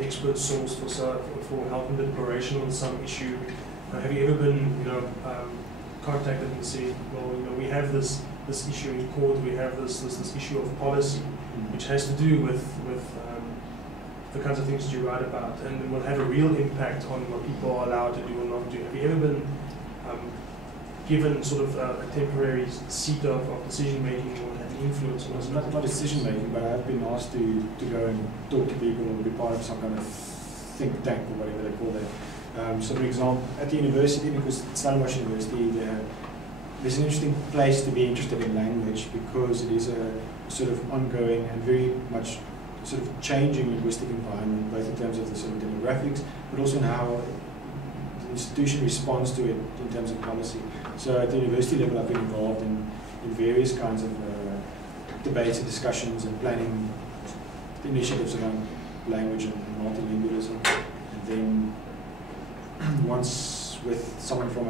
expert source for help in the declaration on some issue? Have you ever been, contacted and said, well, we have this issue in court, we have this issue of policy, which has to do with the kinds of things that you write about, and it will have a real impact on what people are allowed to do or not do. Have you ever been given sort of a temporary seat of decision making or an influence on this? Not decision making, but I have been asked to go and talk to people or be part of some kind of think tank or whatever they call that. So for example, at the university, because at Stellenbosch University, there's an interesting place to be interested in language, because it is a sort of ongoing and very much sort of changing linguistic environment, both in terms of the sort of demographics, but also in how the institution responds to it in terms of policy. So at the university level, I've been involved in various kinds of debates and discussions and planning initiatives around language and multilingualism. And then once with someone from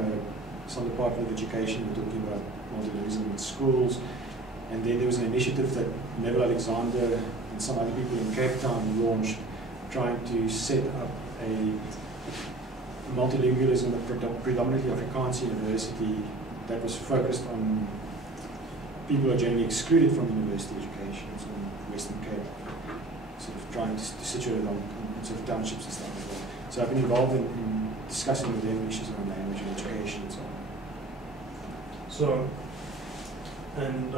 some Department of Education, we're talking about multilingualism in schools. And then there was an initiative that Neville Alexander and some other people in Cape Town launched, trying to set up a multilingualism at predominantly Afrikaans university that was focused on people who are generally excluded from university education, so in Western Cape, sort of trying to situate it on sort of townships and stuff as well. So I've been involved in discussing with them issues around language and education and so on. So, and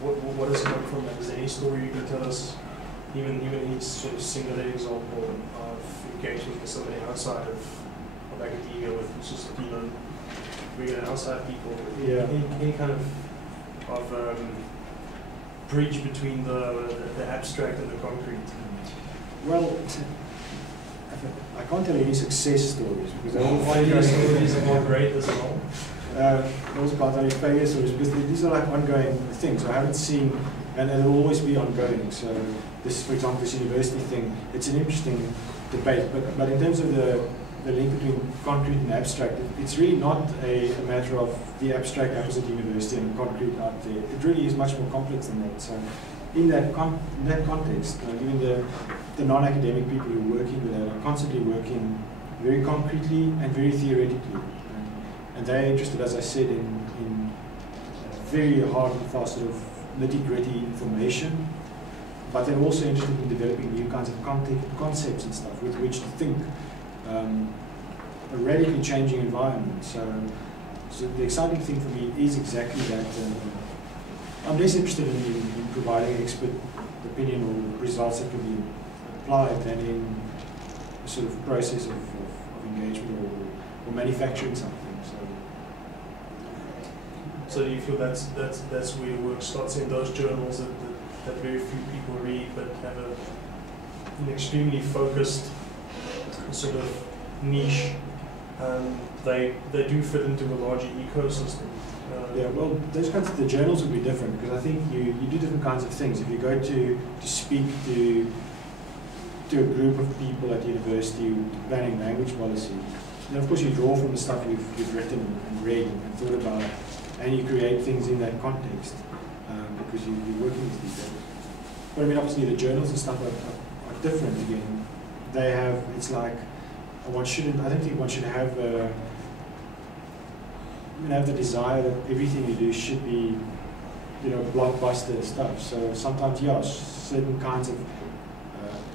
what is coming from that? Is there any story you can tell us, even any sort of singular example of engagement with somebody outside of academia, with just regular outside people? Yeah. Any kind of bridge between the abstract and the concrete? Well, I can't tell you any success stories, because they're all failure stories are not great as well. I also can't tell you failure stories, because these are like ongoing things. I haven't seen, and they'll always be ongoing. So this, for example, this university thing, it's an interesting debate. But in terms of the link between concrete and abstract, it's really not a matter of the abstract happens at university and concrete out there. It really is much more complex than that. So in that context, even the non-academic people who are working with that are constantly working very concretely and very theoretically. And they're interested, as I said, in very hard and fast sort of nitty-gritty information, but they're also interested in developing new kinds of concepts and stuff with which to think. A radically changing environment. So the exciting thing for me is exactly that. I'm less interested in providing expert opinion or results that can be applied than in a sort of process of engagement or manufacturing something. So do you feel that's where your work starts, in those journals that very few people read, but have an extremely focused sort of niche? They do fit into a larger ecosystem. Yeah, well, those kinds of the journals would be different, because I think you do different kinds of things. If you go to speak to a group of people at university planning language policy, then of course you draw from the stuff you've written and read and thought about, and you create things in that context, because you're working with these people. But I mean, obviously the journals and stuff are different again. They have, it's like, I don't think one should have have the desire that everything you do should be, blockbuster stuff. So sometimes, certain kinds of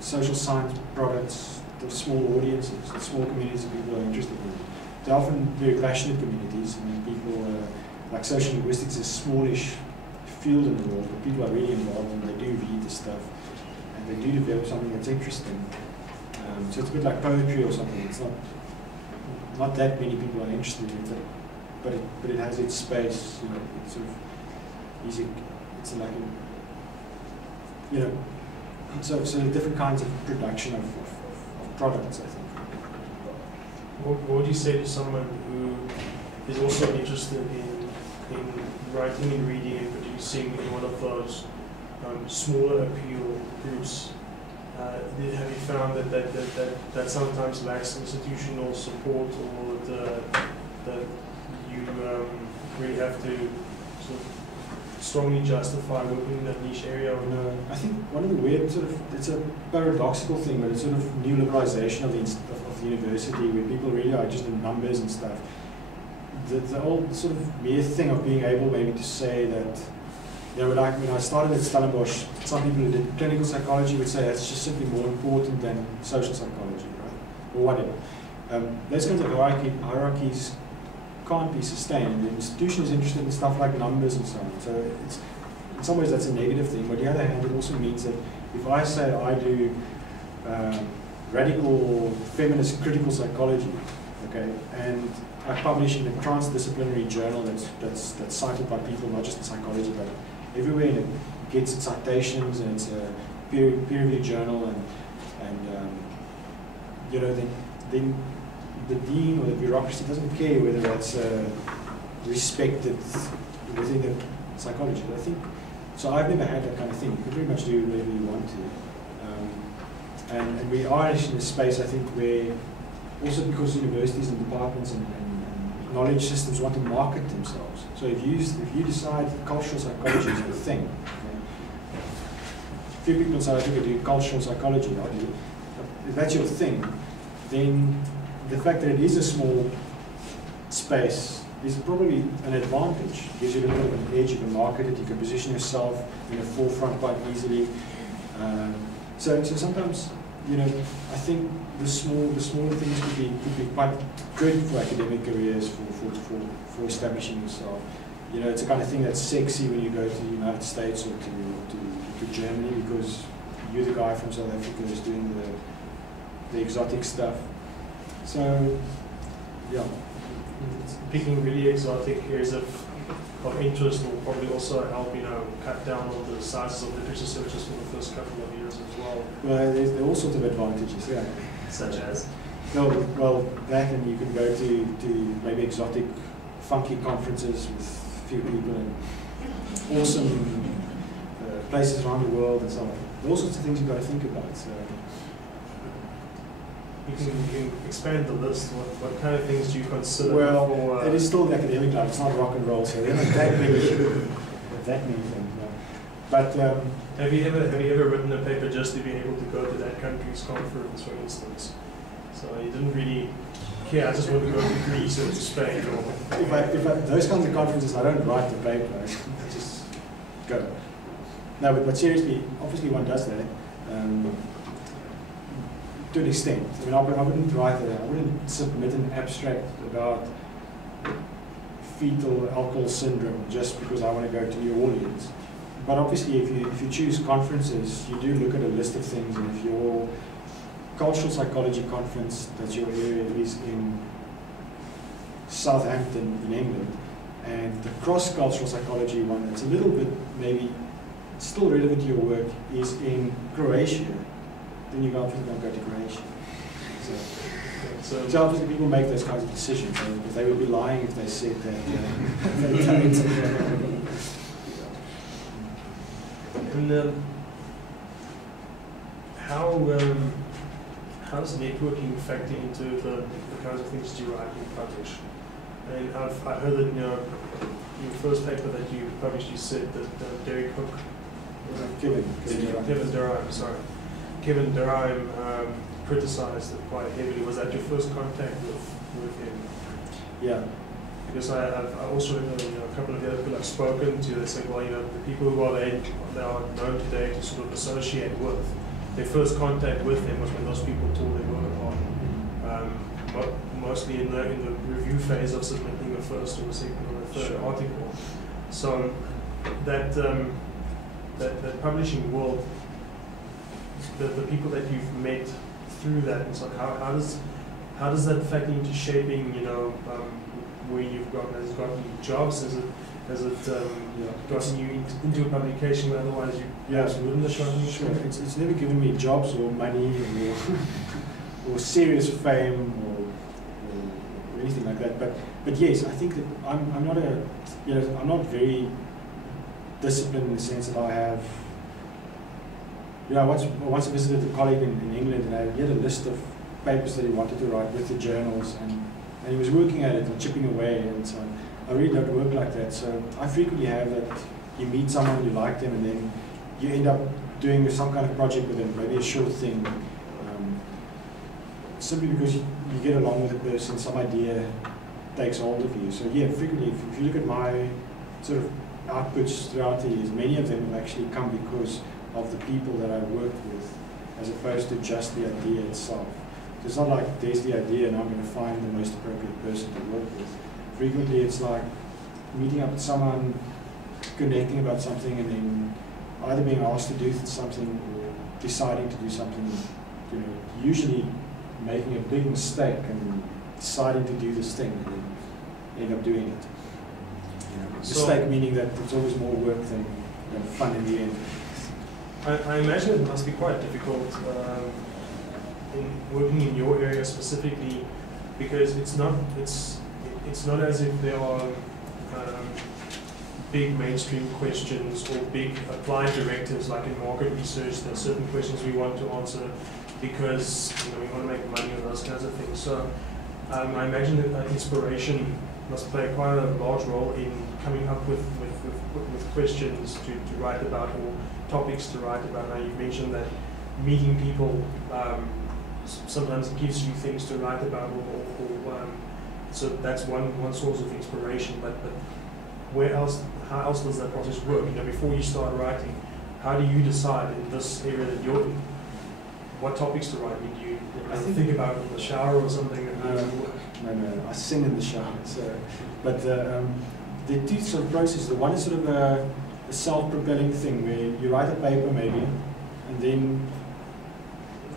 social science products, the small audiences, the small communities of people are interested in. They're often very passionate communities. I mean, people, like social linguistics is a smallish field in the world, but people are really involved and they do read the stuff and they do develop something that's interesting. So it's a bit like poetry or something. It's not that many people are interested in it, but it has its space. It's sort of easy. It's like so different kinds of production of products, I think. What would you say to someone who is also interested in writing and reading and producing in one of those smaller appeal groups? Have you found that sometimes lacks institutional support, or that you really have to sort of strongly justify working in that niche area? Or No, I think one of the weird it's a paradoxical thing, but it's sort of new liberalization of the university, where people really are just in numbers and stuff. The old sort of mere thing of being able maybe to say that, you know, when I started at Stellenbosch, some people who did clinical psychology would say that's just simply more important than social psychology, right? Or whatever. Those kinds of hierarchies can't be sustained. The institution is interested in stuff like numbers and so on. So it's, in some ways that's a negative thing, but on the other hand, it also means that if I say I do radical feminist critical psychology, okay, and I publish in a transdisciplinary journal that's cited by people not just in psychology but everywhere, and it gets citations, and it's a peer-reviewed journal, and you know, then the dean or the bureaucracy doesn't care whether that's respected within the psychology. But I think so. I've never had that kind of thing. You can pretty much do whatever you want to, and we are actually in a space, I think, where also because universities and departments and knowledge systems want to market themselves. So if you decide cultural psychology is the thing, okay, few people in South Africa do cultural psychology, I do. If that's your thing, then the fact that it is a small space is probably an advantage. It gives you a little bit of an edge. You can market it. You can position yourself in the forefront quite easily. So sometimes, you know, I think the smaller things could be quite good for academic careers, for establishing yourself. You know, it's the kind of thing that's sexy when you go to the United States or to Germany, because you're the guy from South Africa who's doing the exotic stuff. So, yeah. Picking really exotic areas of interest will probably also help, you know, cut down on the sizes of literature searches for the first couple of years as well. Well, there are all sorts of advantages, yeah. Such as? Well, that, and you can go to maybe exotic, funky conferences with a few people and awesome places around the world and so on. There are all sorts of things you've got to think about. So. You can expand the list. What kind of things do you consider? Well, it is still the academic life. It's not rock and roll, so there aren't that many things. No. But have you ever written a paper just to be able to go to that country's conference, for instance? So you didn't really care. I just want to go to Greece or to Spain. Or if I, those kinds of conferences, I don't write the paper. I just go. No, but seriously, obviously one does that. To an extent. I mean, I wouldn't submit an abstract about fetal alcohol syndrome just because I want to go to New Orleans. But obviously, if you choose conferences, you do look at a list of things, and if your cultural psychology conference, that's your area, is in Southampton in England, and the cross-cultural psychology one that's a little bit maybe still relevant to your work is in Croatia, then you obviously don't go to Croatia. So obviously people make those kinds of decisions. If they would be lying if they said that they don't. And how does networking factor into the kinds of things that you write and publish? And I've heard that, you know, your first paper that you published, you said that Derek Hook, Kevin Durham criticized it quite heavily. Was that your first contact with him? Yeah. Because I also know, you know, a couple of the other people I've spoken to, they said, well, you know, the people who they are known today to sort of associate with, their first contact with them was when those people tore their work apart. Mostly in the review phase of submitting a first or a second or a third article. So that publishing world, the people that you've met through that, and so how does that factor into shaping, you know, where you've gotten? Has it gotten you jobs? Has it gotten you into a publication where otherwise you wouldn't have gotten you? Sure. It's never given me jobs or money or serious fame or anything like that. But yes, I think that I'm not I'm not very disciplined in the sense that I have. You know, I once visited a colleague in England, and he had a list of papers that he wanted to write with the journals, and he was working at it and chipping away and so on. I really don't work like that, so I frequently have that you meet someone, you like them, and then you end up doing some kind of project with them, maybe a short thing, simply because you get along with the person, some idea takes hold of you. So yeah, frequently, if you look at my sort of outputs throughout the years, many of them have actually come because of the people that I've worked with, as opposed to just the idea itself. So it's not like there's the idea and I'm going to find the most appropriate person to work with. Frequently it's like meeting up with someone, connecting about something, and then either being asked to do something or deciding to do something, you know, usually making a big mistake and deciding to do this thing and then end up doing it. You know, mistake meaning that it's always more work than fun in the end. I imagine it must be quite difficult in working in your area specifically, because it's not as if there are big mainstream questions or big applied directives like in market research. There are certain questions we want to answer because we want to make money and those kinds of things. So I imagine that inspiration must play quite a large role in coming up with questions to write about or topics to write about. Now you've mentioned that meeting people sometimes gives you things to write about, so that's one source of inspiration. But where else? How else does that process work? Before you start writing, how do you decide in this area that you're in what topics to write? Do you think about it in the shower or something? No, I sing in the shower. So, but the two sort of processes. The one is sort of a self-propelling thing where you write a paper maybe, and then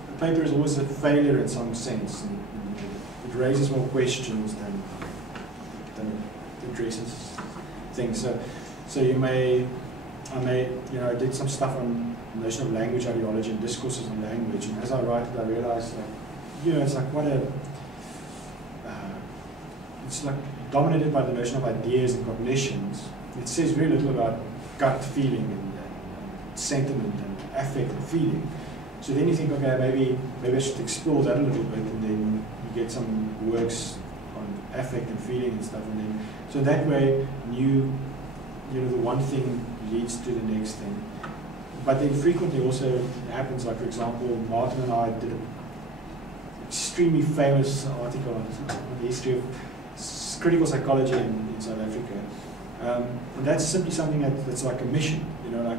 the paper is always a failure in some sense. And it raises more questions than it addresses things. So I did some stuff on the notion of language ideology and discourses on language, and as I write it, I realized it's like what it's like dominated by the notion of ideas and cognitions. It says very little about gut feeling and sentiment and affect and feeling. So then you think, okay, maybe I should explore that a little bit, and then you get some works on affect and feeling and stuff, and then so that way the one thing leads to the next thing. But then frequently also happens, like for example, Martin and I did an extremely famous article on the history of critical psychology in South Africa. And that's simply something that's like a mission, like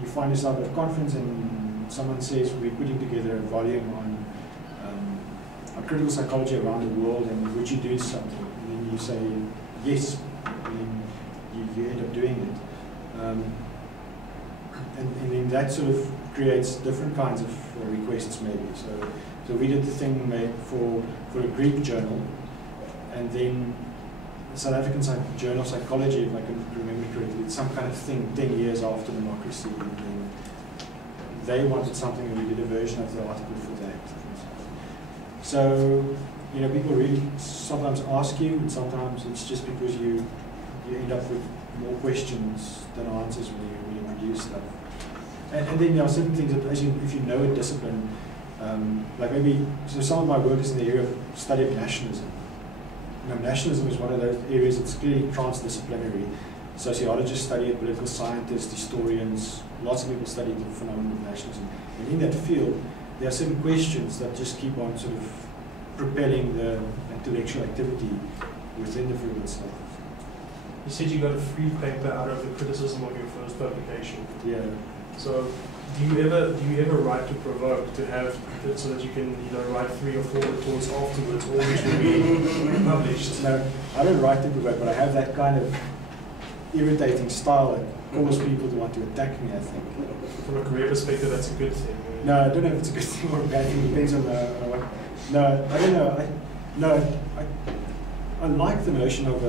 you find yourself at a conference and someone says, we're putting together a volume on critical psychology around the world, and would you do something? And then you say, yes, and then you end up doing it. And then that sort of creates different kinds of requests maybe. So we did the thing made for a Greek journal, and then the South African Journal of Psychology, if I can remember correctly, it's some kind of thing 10 years after democracy, and then they wanted something, and we did a version of the article for that. So, people really sometimes ask you, and sometimes it's just because you end up with more questions than answers when you produce stuff. And then there are certain things that, if you know a discipline, like maybe, so some of my work is in the area of study of nationalism. Nationalism is one of those areas that's clearly transdisciplinary. Sociologists study it, political scientists, historians, lots of people study the phenomenon of nationalism. And in that field, there are certain questions that just keep on sort of propelling the intellectual activity within the field itself. You said you got a free paper out of the criticism of your first publication. Yeah. So, do you ever write to provoke, to have it so that you can write 3 or 4 reports afterwards, all which will be published? No, I don't write to provoke, but I have that kind of irritating style that causes people to want to attack me, I think. From a career perspective, that's a good thing. No, I don't know if it's a good thing or a bad thing. It depends on what. No, I don't know. I like the notion of.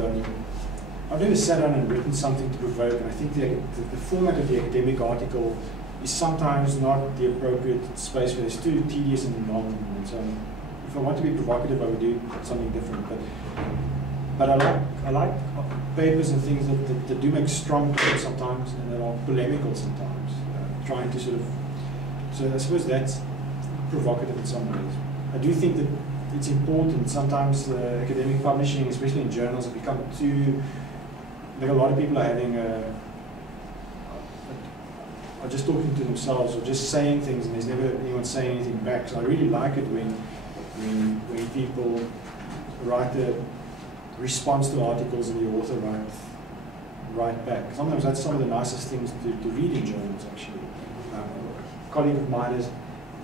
I've never sat down and written something to provoke, and I think the format of the academic article is sometimes not the appropriate space where it's too tedious and long. And so, if I want to be provocative, I would do something different. But I like papers and things that do make strong points sometimes, and that are polemical sometimes, trying to sort of. So I suppose that's provocative in some ways. I do think that it's important. Sometimes academic publishing, especially in journals, have become too. Like a lot of people are having are just talking to themselves or just saying things, and there's never anyone saying anything back. So I really like it when people write a response to articles and the author write back. Sometimes that's some of the nicest things to read in journals, actually. A colleague of mine has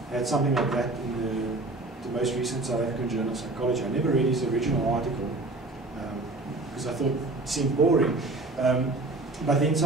had something like that in the most recent South African Journal of Psychology. I never read his original article because I thought it seemed boring. But then some